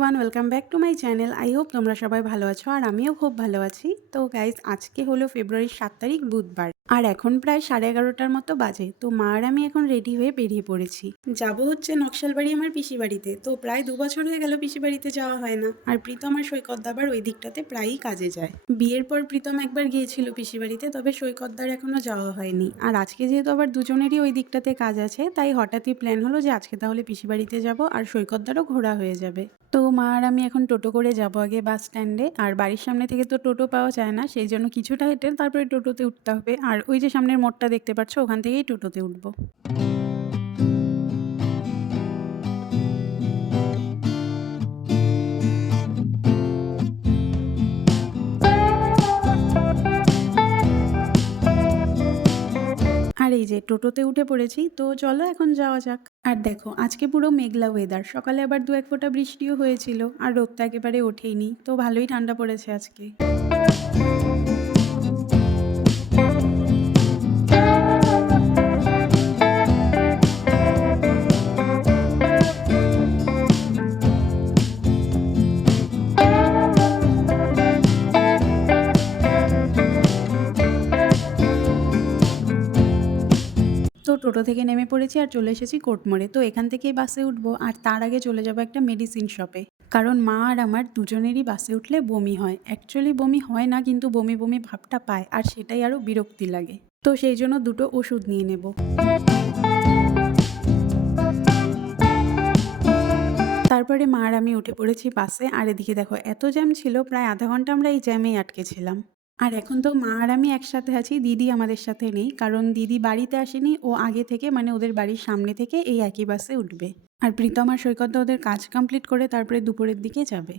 Everyone, welcome back to my channel. I hope তোমরা সবাই ভালো আছো আর আমিও খুব ভালো আছি। তো গাইজ, আজকে হলো ফেব্রুয়ারির 7 তারিখ বুধবার আর এখন প্রায় 11:30টার মতো বাজে। তো মা আর আমি এখন রেডি হয়ে বেরিয়ে পড়েছি। যাবো হচ্ছে নকশালবাড়ি আমার পিসি বাড়িতে। তো প্রায় 2 বছর হয়ে গেল পিসি বাড়িতে যাওয়া হয় না। আর প্রীতম আর সৈকতদা আবার ওই দিকটাতে প্রায়ই কাজে যায়। বিয়ের পর প্রীতম একবার গিয়েছিল পিসি বাড়িতে, তবে সৈকতদার এখনো যাওয়া হয়নি। আর আজকে যেহেতু আবার দুজনেরই ওই দিকটাতে কাজ আছে, তাই হঠাৎই প্ল্যান হলো যে আজকে তাহলে পিসি বাড়িতে যাবো আর সৈকতদারও ঘোরা হয়ে যাবে। তো মা আর আমি এখন টোটো করে যাবো আগে বাস স্ট্যান্ডে। আর বাড়ির সামনে থেকে তো টোটো পাওয়া যায় না, সেই জন্য কিছুটা হেঁটে তারপরে টোটোতে উঠতে হবে। আর ওই যে সামনের মোড়টা দেখতে পাচ্ছ, ওখান থেকেই টোটোতে উঠবো। আর এই যে টোটোতে উঠে পড়েছি, তো চলো এখন যাওয়া যাক। আর দেখো, আজকে পুরো মেঘলা ওয়েদার। সকালে আবার 1 ফোঁটা বৃষ্টিও হয়েছিল আর রোদটা একেবারে ওঠেইনি, তো ভালোই ঠান্ডা পড়েছে আজকে। তো টোটো থেকে নেমে পড়েছি আর চলে এসেছি কোর্টমোড়ে। তো এখান থেকেই বাসে উঠবো আর তার আগে চলে যাবো একটা মেডিসিন শপে, কারণ মা আর আমার দুজনেরই বাসে উঠলে বমি হয়। অ্যাকচুয়ালি বমি হয় না, কিন্তু বমি বমি ভাবটা পায় আর সেটাই আরও বিরক্তি লাগে। তো সেই জন্য দুটো ওষুধ নিয়ে নেব। তারপরে মা আর আমি উঠে পড়েছি বাসে। আর এদিকে দেখো, এত জ্যাম ছিল, প্রায় আধা ঘন্টা আমরা এই জ্যামেই আটকে ছিলাম। আর এখন তো মা আর আমি একসাথে আছি, দিদি আমাদের সাথে নেই, কারণ দিদি বাড়িতে আসেনি। ও আগে থেকে, মানে ওদের বাড়ির সামনে থেকে এই একই বাসে উঠবে। আর প্রীতম আর সৈকতদা ওদের কাজ কমপ্লিট করে তারপরে দুপুরের দিকে যাবে।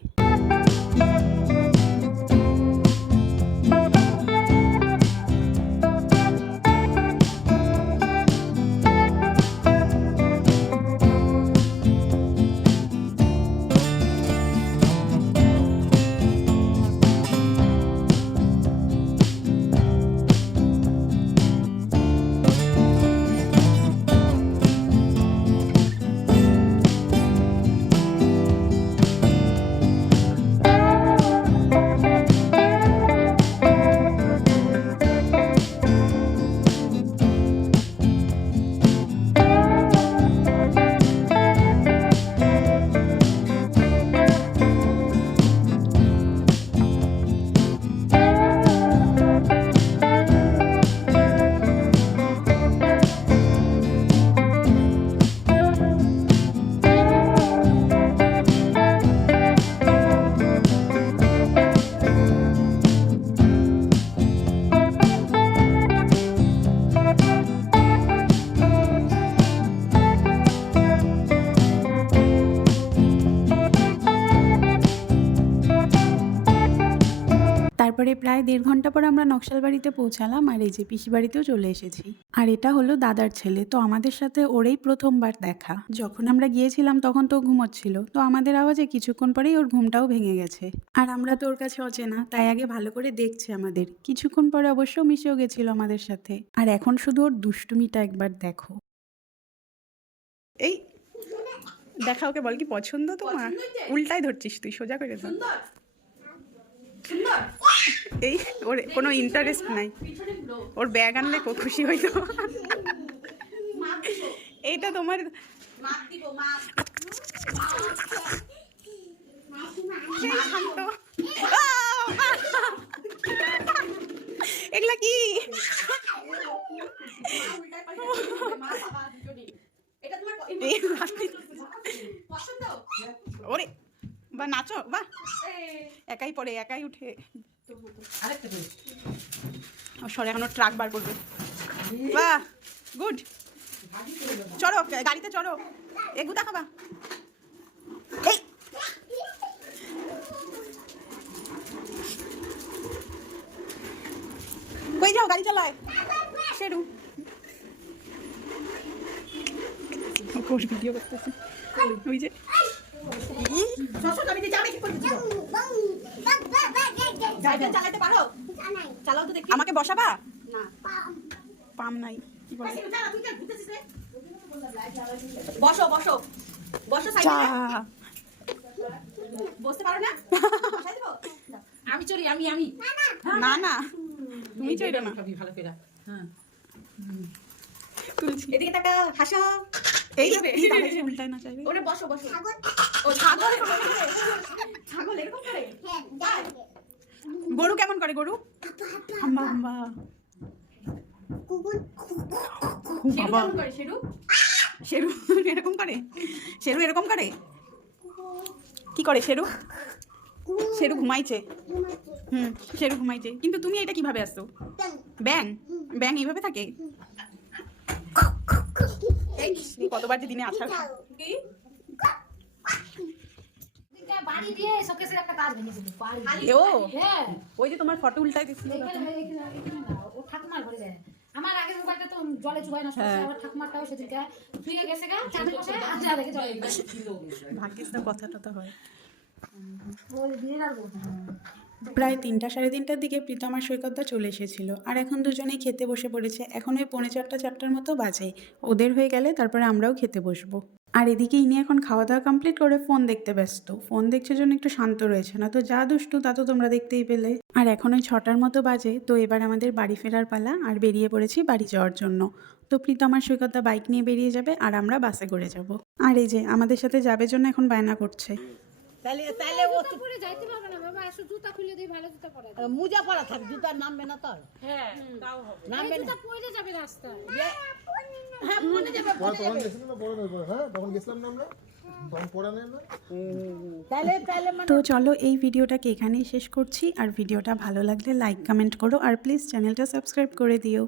তারপরে প্রায় 1.5 ঘন্টা পর আমরা নকশালবাড়িতে পৌঁছালাম। আর এই যে পিসি বাড়িতেও চলে এসেছি। আর এটা হলো দাদার ছেলে। তো আমাদের সাথে ওরই প্রথমবার দেখা। যখন আমরা গিয়েছিলাম তখন তো ঘুমোচ্ছিল, তো আমাদের আওয়াজে কিছুক্ষণ পরেই ওর ঘুমটাও ভেঙে গেছে। আর আমরা তো ওর কাছে অচেনা, তাই আগে ভালো করে দেখছে আমাদের। কিছুক্ষণ পরে অবশ্য মিশেও গেছিল আমাদের সাথে। আর এখন শুধু ওর দুষ্টুমিটা একবার দেখো। এই দেখা, ওকে বল কি পছন্দ তোমার? উল্টাই ধরছিস তুই, সোজা করে ধর। এই ওর কোনো ইন্টারেস্ট নাই, ওর ব্যাগ আনলে খুব খুশি হইতো। এইটা তোমার এগুলা কি? ওরে বা নাচো, বা একাই পড়ে একাই উঠে। সরে, এখনো ট্রাক বার করবে। বাহ, গুড। চড়ো গাড়িতে, চড়ো। এগু দেখাবা। এই কই যাও? গাড়ি চালায় শেরু। কোর্স ভিডিও করতেছে ওই যে। চালাতে পারো? চালাও তো দেখি। আমাকে বসাবা না, পাম নাই। কি বলে? বসো বসো বসো সাইডে। বসতে পারো না? বসাই দেবো? আমি চলি আমি আমি না না তুমি চইরো না, সবই ভালো করে হ্যাঁ তুলছি এদিকে তাকা, হাসো। এইভাবে দাঁড়িয়ে উল্টায় না চাইবে। ওরে বসো বসো। ও ছাগল, ছাগল এরকম করে? গরু কেমন করে গরু? হাম্বা হাম্বা। শেরু বাবা কেমন করে শেরু? শেরু এরকম করে? শেরু এরকম করে? কি করে শেরু? শেরু ঘুমাইছে। শেরু ঘুমাইছে, কিন্তু তুমি এটা কিভাবে আসছো? ব্যাং ব্যাং এইভাবে থাকে? এই কতবার যে দিনে আছাড় খায়। কি? বাড়ি দিয়ে শোকেসের একটা কাজ ভেঙেছিল বাড়ি ও হ্যাঁ ওই যে তোমার ফটো উল্টাই দিছিল। এখানে না, ও ঠাকুমার ঘরে যায়। আমার আগের মোবাইলটা তো জলে চুবাই নষ্ট হয়েছে, আমার ঠাকুমারটাও সেদিনকে ফিরে গেছে গা চাঁদে বসে আর দেখে জলে ভাগ্যিস না কথা টথা হয়। ওই বিয়ের আর বলতে প্রায় 3টা সাড়ে 3টার দিকে প্রীতম আর সৈকতদা চলে এসেছিল, আর এখন দুজনেই খেতে বসে পড়েছে। এখন ওই 4:45 মতো বাজে। ওদের হয়ে গেলে তারপরে আমরাও খেতে বসবো। আর এদিকে ইনি এখন খাওয়া দাওয়া কমপ্লিট করে ফোন দেখতে ব্যস্ত। ফোন দেখছে জন্য একটু শান্ত রয়েছে, না তো যা দুষ্টু তা তো তোমরা দেখতেই পেলে। আর এখন ওই 6টার মতো বাজে, তো এবার আমাদের বাড়ি ফেরার পালা, আর বেরিয়ে পড়েছি বাড়ি যাওয়ার জন্য। তো প্রীতম আর সৈকতদা বাইক নিয়ে বেরিয়ে যাবে, আর আমরা বাসে করে যাব। আর এই যে আমাদের সাথে যাবে জন্য এখন বায়না করছে। তাহলে ও তো পরে যাইতে পারবে না বাবা, আসো জুতা খুলে দিই, ভালো জুতা পরে মুজা পরা থাক, জুতা নামবে না তোর। হ্যাঁ তাও হবে, নামবে না। জুতা পরে যাবে রাস্তা। হ্যাঁ মনে যাবে। তখন গেছিলাম না পড়ানোর পর, হ্যাঁ তখন গেছিলাম না আমরা, তখন পড়ানো না। তাহলে মানে তো চলো এই ভিডিওটাকে এখানেই শেষ করছি। আর ভিডিওটা ভালো লাগলে লাইক কমেন্ট করো, আর প্লিজ চ্যানেলটা সাবস্ক্রাইব করে দিও।